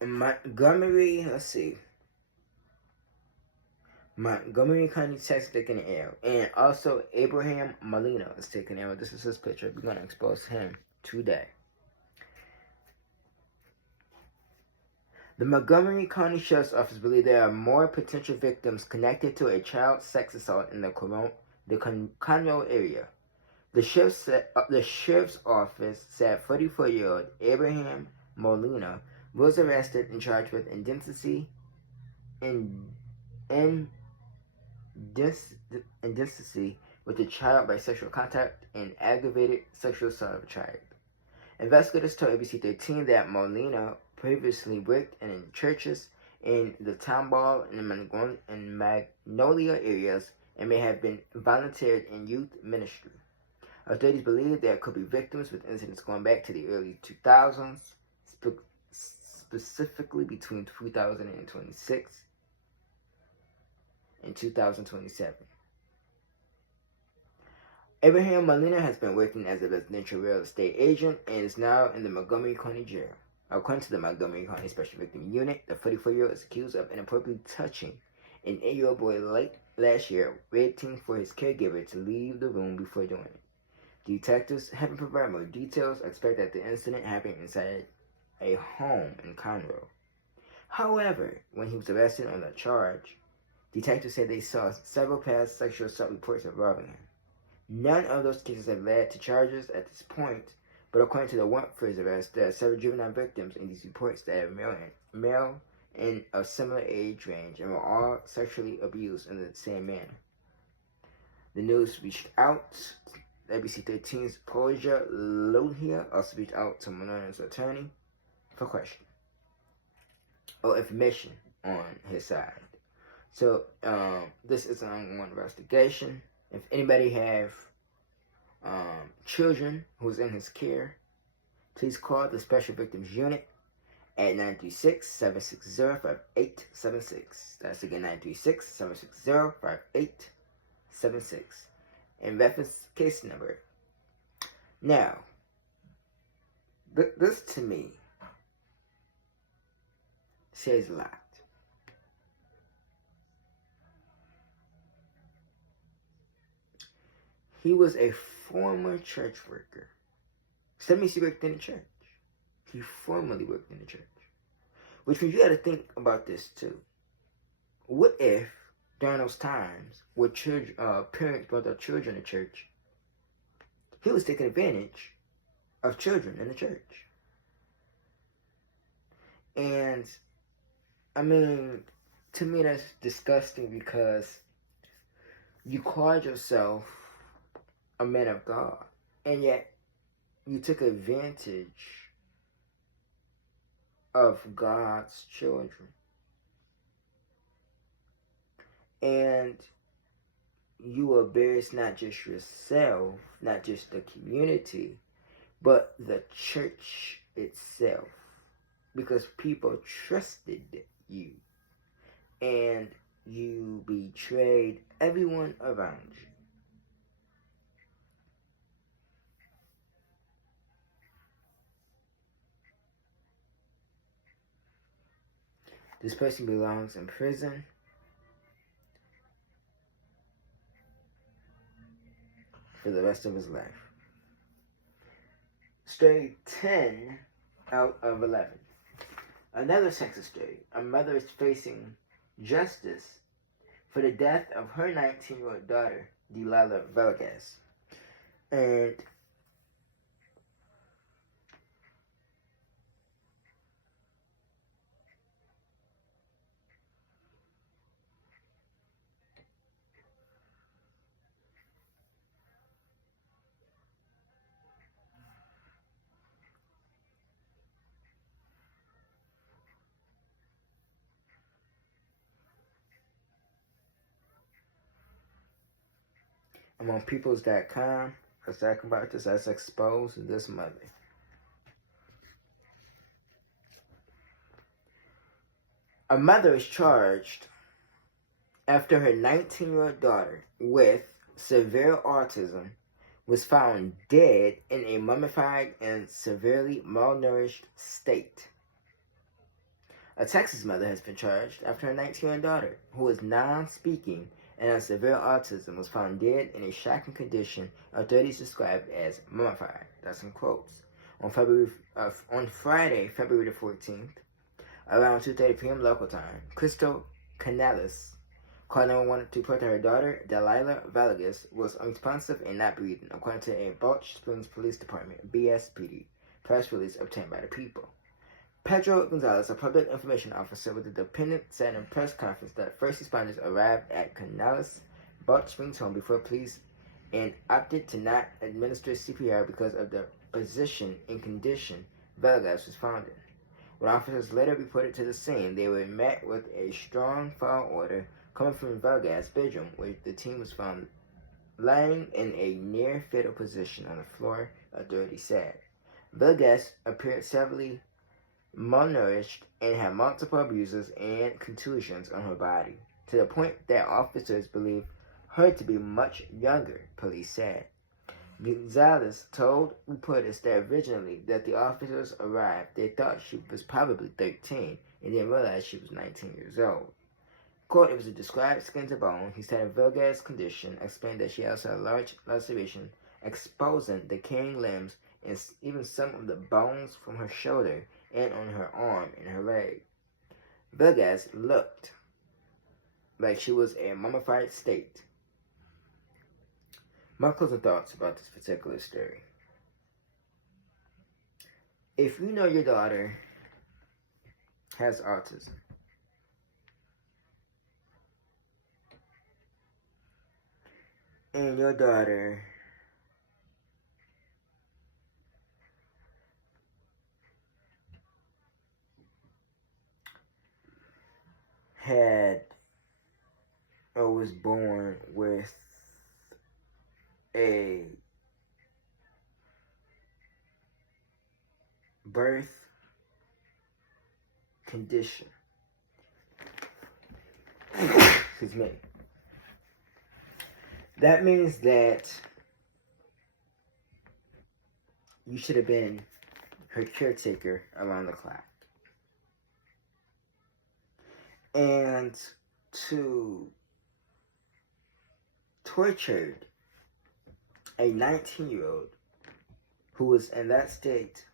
In Montgomery, Montgomery County, Texas, taking an L. And also, Abraham Molina is taking an L. This is his picture. We're going to expose him today. The Montgomery County Sheriff's Office believes there are more potential victims connected to a child sex assault in the Conroe area. The sheriff's office said 44-year-old Abraham Molina was arrested and charged with indecency with a child by sexual contact and aggravated sexual assault of a child. Investigators told ABC 13 that Molina previously worked in churches in the Tomball and Magnolia areas and may have been volunteered in youth ministry. Authorities believe there could be victims with incidents going back to the early 2000s, specifically between 2026 and 2027. Abraham Molina has been working as a residential real estate agent and is now in the Montgomery County Jail. According to the Montgomery County Special Victim Unit, the 44-year-old is accused of inappropriately touching an 8-year-old boy late last year, waiting for his caregiver to leave the room before doing it. Detectives haven't provided more details. Expect that the incident happened inside a home in Conroe. However, when he was arrested on that charge, detectives said they saw several past sexual assault reports involving him. None of those cases have led to charges at this point, but according to the warrant for his arrest, there are several juvenile victims in these reports that are male and of similar age range and were all sexually abused in the same manner. The news reached out. ABC 13's Poja Lohia also reached out to Molina's attorney for question or information on his side. So, this is an ongoing investigation. If anybody have children who's in his care, please call the Special Victims Unit at 936-760-5876. That's again 936-760-5876. And reference case number. Now, this to me says a lot. He was a former church worker. That means he worked in the church. He formerly worked in the church. Which means you got to think about this too. What if during those times where parents brought their children to church, he was taking advantage of children in the church? And I mean, to me that's disgusting because you called yourself a man of God, and yet you took advantage of God's children. And you embarrass not just yourself, not just the community, but the church itself. Because people trusted you. And you betrayed everyone around you. This person belongs in prison for the rest of his life. Story 10 out of 11. Another Texas story. A mother is facing justice for the death of her 19-year-old daughter, Delilah Velasquez. And I'm on peoples.com. Let's talk about this. Let's expose this mother. A mother is charged after her 19-year-old daughter with severe autism was found dead in a mummified and severely malnourished state. A Texas mother has been charged after her 19-year-old daughter, who is non-speaking and has severe autism, was found dead in a shocking condition authorities described as mummified. That's in quotes. On Friday, February the 14th, around 2:30 p.m. local time, Crystal Canales called 911 to report that her daughter, Delilah Villegas, was unresponsive and not breathing, according to a Balch Springs Police Department (BSPD) press release obtained by the People. Pedro Gonzalez, a public information officer with the Independent, said in a press conference that first responders arrived at Canales' Balch Springs home before police and opted to not administer CPR because of the position and condition Villegas was found in. When officers later reported to the scene, they were met with a strong fire order coming from Villegas' bedroom, where the team was found lying in a near-fatal position on the floor, authorities said. Villegas appeared severely malnourished and had multiple bruises and contusions on her body, to the point that officers believed her to be much younger, police said. Gonzalez told reporters that originally that the officers arrived, they thought she was probably 13 and didn't realize she was 19 years old. Quote, it was a described skin to bone. He said Villegas' condition explained that she also had a large laceration exposing the decaying limbs and even some of the bones from her shoulder and on her arm and her leg. Villegas looked like she was in a mummified state. My closing thoughts about this particular story. If you know your daughter has autism, and your daughter had or was born with a birth condition, excuse me, that means that you should have been her caretaker around the clock. And to torture a 19-year-old who was in that state,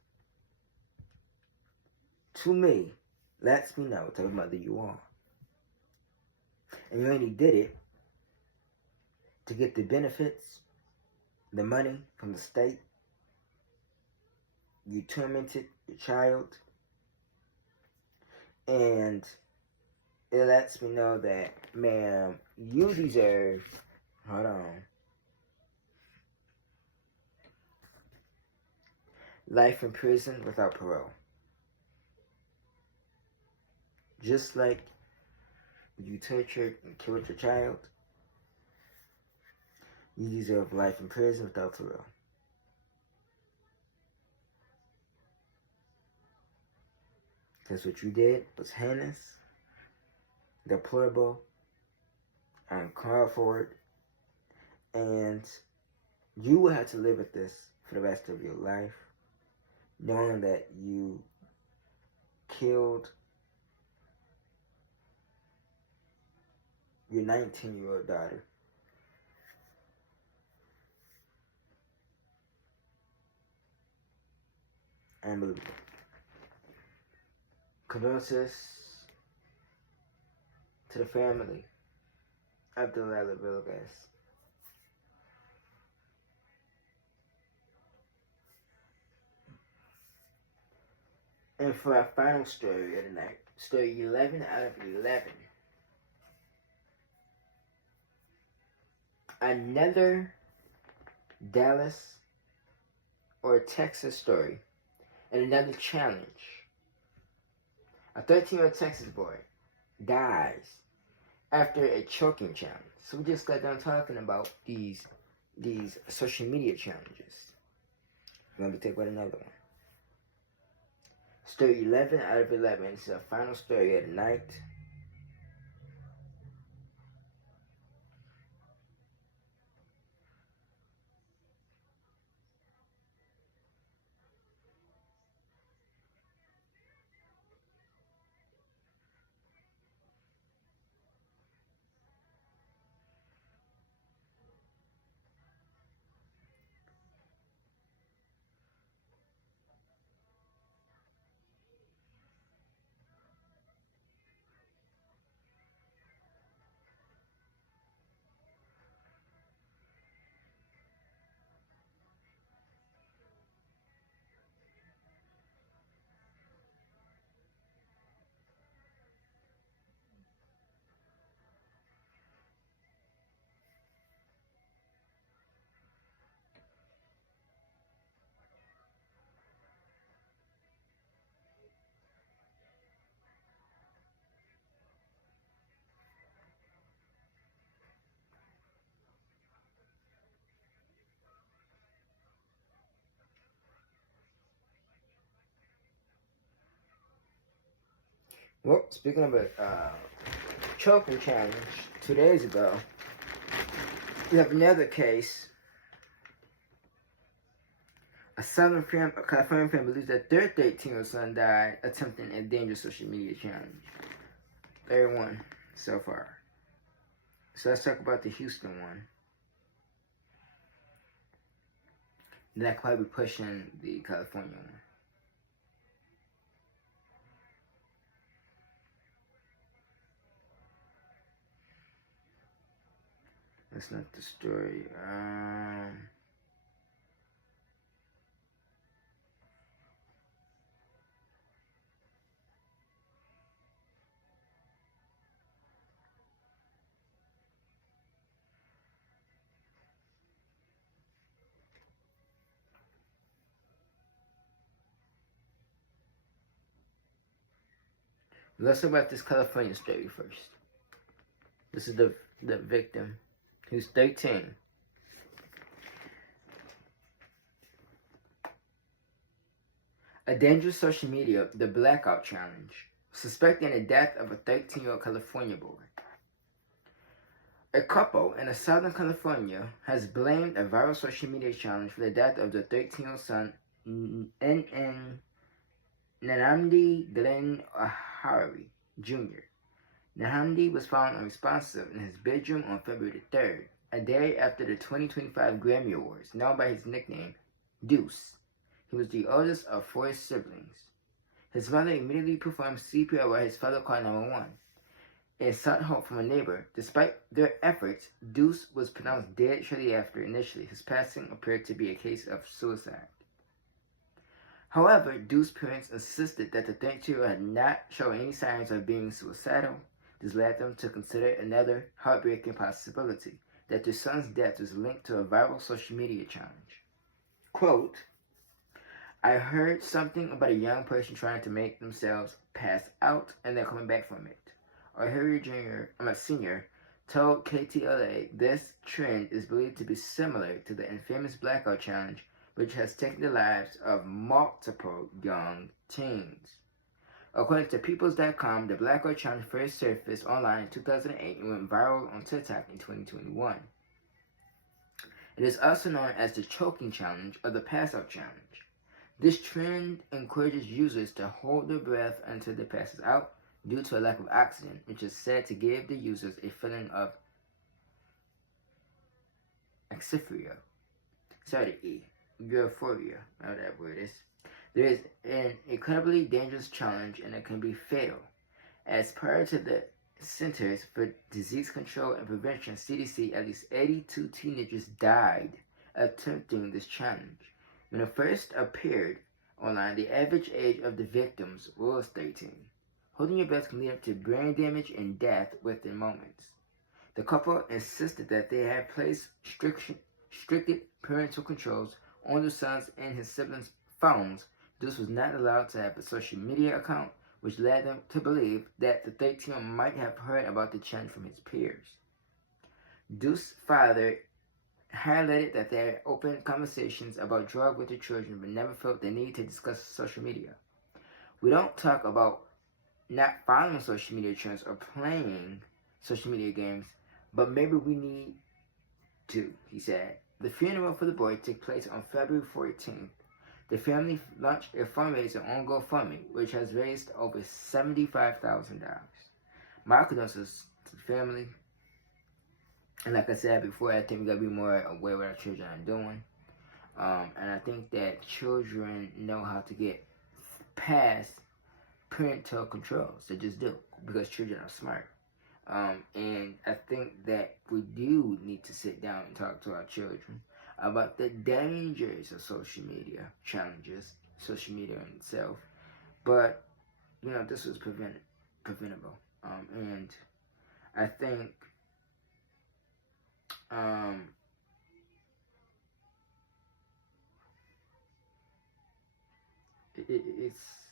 to me, lets me know what type of mother you are. And you only did it to get the benefits, the money from the state. You tormented your child. And it lets me know that, ma'am, you deserve, hold on, life in prison without parole. Just like you tortured and killed your child, you deserve life in prison without parole. Because what you did was heinous, deplorable, uncalled for, and you will have to live with this for the rest of your life, knowing that you killed your 19-year-old daughter. Unbelievable. Condolences to the family of Delilah Villegas. And for our final story of the night, story 11 out of 11. Another Dallas or Texas story and another challenge. A 13-year-old Texas boy dies after a choking challenge. So we just got done talking about these social media challenges. We're going to take with another one. Story 11 out of 11. This is our final story of the night. Well, speaking of a choking challenge, 2 days ago, we have another case. A California family believes that their 13-year-old son died attempting a dangerous social media challenge. 31 so far. So let's talk about the Houston one. Then I could probably be pushing the California one. That's not the story. Let's talk about this California story first. This is the victim, who's 13. A dangerous social media, the blackout challenge, suspecting the death of a 13-year-old California boy. A couple in Southern California has blamed a viral social media challenge for the death of their 13-year-old son, Nnamdi Glenn Ahari Jr. Nnamdi was found unresponsive in his bedroom on February 3rd, a day after the 2025 Grammy Awards, known by his nickname, Deuce. He was the oldest of 4 siblings. His mother immediately performed CPR while his father called 911 and sought help from a neighbor. Despite their efforts, Deuce was pronounced dead shortly after. Initially, his passing appeared to be a case of suicide. However, Deuce's parents insisted that the 13-year-old had not shown any signs of being suicidal. This led them to consider another heartbreaking possibility, that their son's death was linked to a viral social media challenge. Quote, I heard something about a young person trying to make themselves pass out and then coming back from it. Ahari Sr. told KTLA this trend is believed to be similar to the infamous blackout challenge, which has taken the lives of multiple young teens. According to Peoples.com, the blackout challenge first surfaced online in 2008 and went viral on TikTok in 2021. It is also known as the choking challenge or the pass-out challenge. This trend encourages users to hold their breath until they pass out due to a lack of oxygen, which is said to give the users a feeling of euphoria, whatever that word is. There is an incredibly dangerous challenge and it can be fatal. As per to the Centers for Disease Control and Prevention, CDC, at least 82 teenagers died attempting this challenge. When it first appeared online, the average age of the victims was 13. Holding your breath can lead up to brain damage and death within moments. The couple insisted that they had placed stricted parental controls on their sons and his siblings' phones. This was not allowed to have a social media account, which led them to believe that the 13-year-old might have heard about the challenge from his peers. Deuce's father highlighted that they had open conversations about drugs with their children, but never felt the need to discuss social media. We don't talk about not following social media trends or playing social media games, but maybe we need to, he said. The funeral for the boy took place on February 14th. The family launched a fundraiser on GoFundMe, which has raised over $75,000. My condolences to the family. And like I said before, I think we gotta be more aware of what our children are doing. And I think that children know how to get past parental controls. They just do, because children are smart. And I think that we do need to sit down and talk to our children about the dangers of social media challenges, social media in itself. But, this was preventable. And I think it's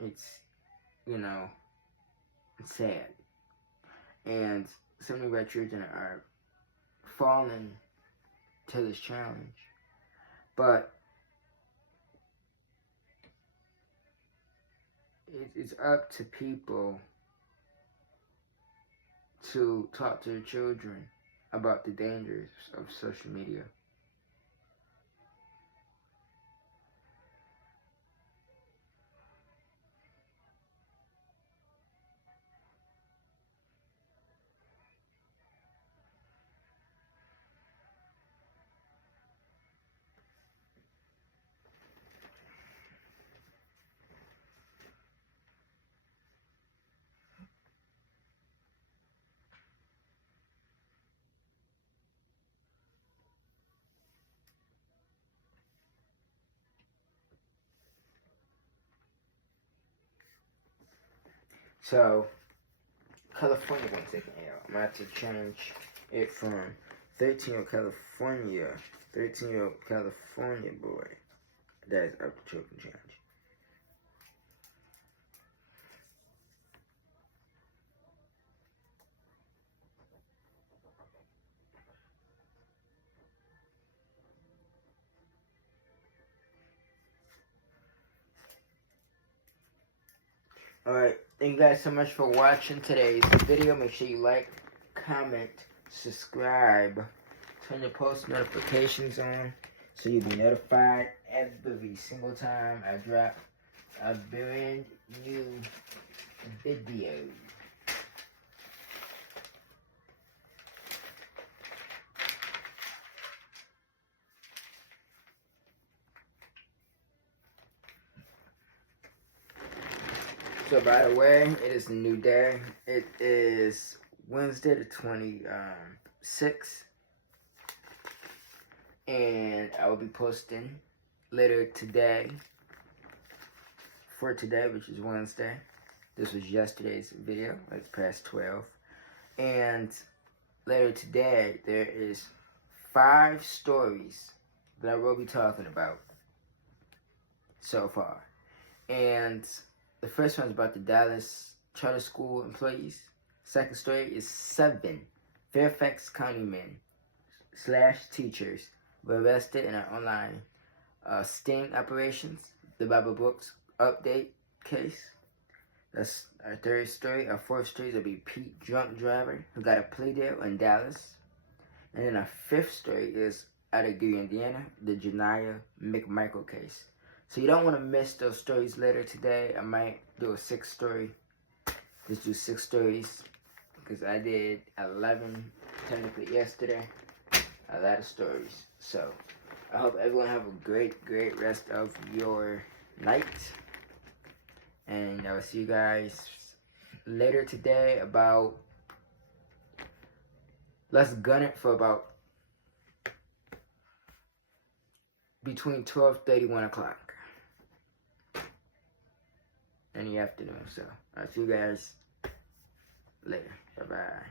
it's sad. And so many of our children are falling to this challenge. But it's up to people to talk to their children about the dangers of social media. So, California won't take an L. I'm going to have to change it from 13-year-old California, 13-year-old California boy. That is up to children challenge. Alright, thank you guys so much for watching today's video. Make sure you like, comment, subscribe, turn your post notifications on so you'll be notified every single time I drop a brand new video. So by the way, it is a new day. It is Wednesday the 26th. And I will be posting later today. For today, which is Wednesday. This was yesterday's video. It's past 12. And later today, there is 5 stories that I will be talking about so far. And the first one is about the Dallas charter school employees. Second story is 7 Fairfax County men / teachers were arrested in an online sting operations. The Baba Books update case. That's our third story. Our fourth story will be Pete, drunk driver, who got a plea deal in Dallas. And then our fifth story is out of Gary, Indiana, the Janiyah McMichael case. So you don't want to miss those stories later today. I might do a 6th story. Just do 6 stories. Because I did 11 technically yesterday. A lot of stories. So I hope everyone have a great rest of your night. And I will see you guys later today about... Let's gun it for about between 12:30 1 o'clock in the afternoon. So I'll see you guys later. Bye bye.